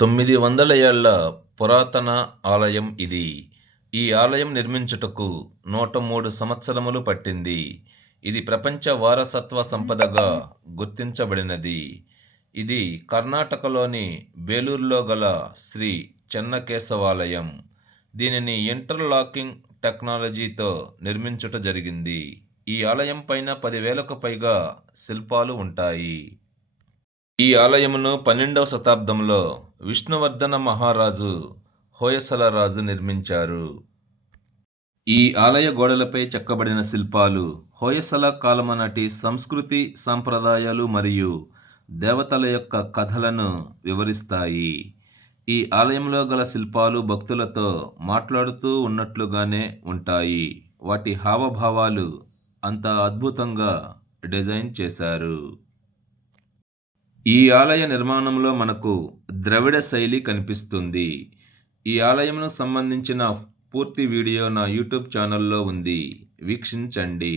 900 ఏళ్ల పురాతన ఆలయం ఇది. ఈ ఆలయం నిర్మించుటకు 103 సంవత్సరములు పట్టింది. ఇది ప్రపంచ వారసత్వ సంపదగా గుర్తించబడినది. ఇది కర్ణాటకలోని బేలూరులో గల శ్రీ చెన్నకేశవాలయం. దీనిని ఇంటర్లాకింగ్ టెక్నాలజీతో నిర్మించుట జరిగింది. ఈ ఆలయం పైన 10,000కు పైగా శిల్పాలు ఉంటాయి. ఈ ఆలయమును 12వ శతాబ్దంలో విష్ణువర్ధన మహారాజు హోయసలరాజు నిర్మించారు. ఈ ఆలయ గోడలపై చెక్కబడిన శిల్పాలు హోయసల కాలము నాటి సంస్కృతి, సంప్రదాయాలు మరియు దేవతల యొక్క కథలను వివరిస్తాయి. ఈ ఆలయంలో గల శిల్పాలు భక్తులతో మాట్లాడుతూ ఉన్నట్లుగానే ఉంటాయి. వాటి హావభావాలు అంత అద్భుతంగా డిజైన్ చేశారు. ఈ ఆలయ నిర్మాణంలో మనకు ద్రవిడ శైలి కనిపిస్తుంది. ఈ ఆలయంను సంబంధించిన పూర్తి వీడియో నా యూట్యూబ్ ఛానల్లో ఉంది, వీక్షించండి.